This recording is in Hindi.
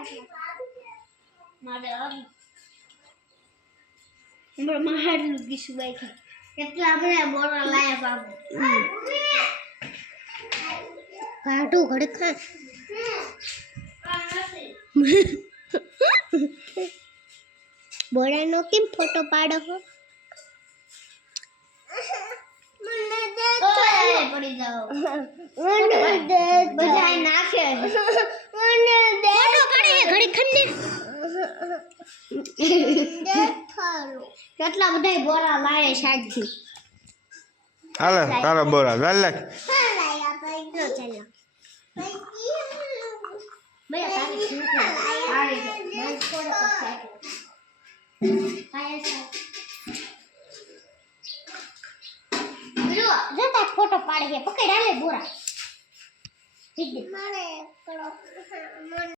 मारे अब मैं मार लूँ किस बाइक है कितना मैं बोल रहा है बाबू काटू घड़ का बोला नो किम फोटो पाड़ हो मुन्ने दे तो ए पड़ी जाओ मुन्ने दे बजाय ना खेल Hello, hello, Bora. Hello. photo.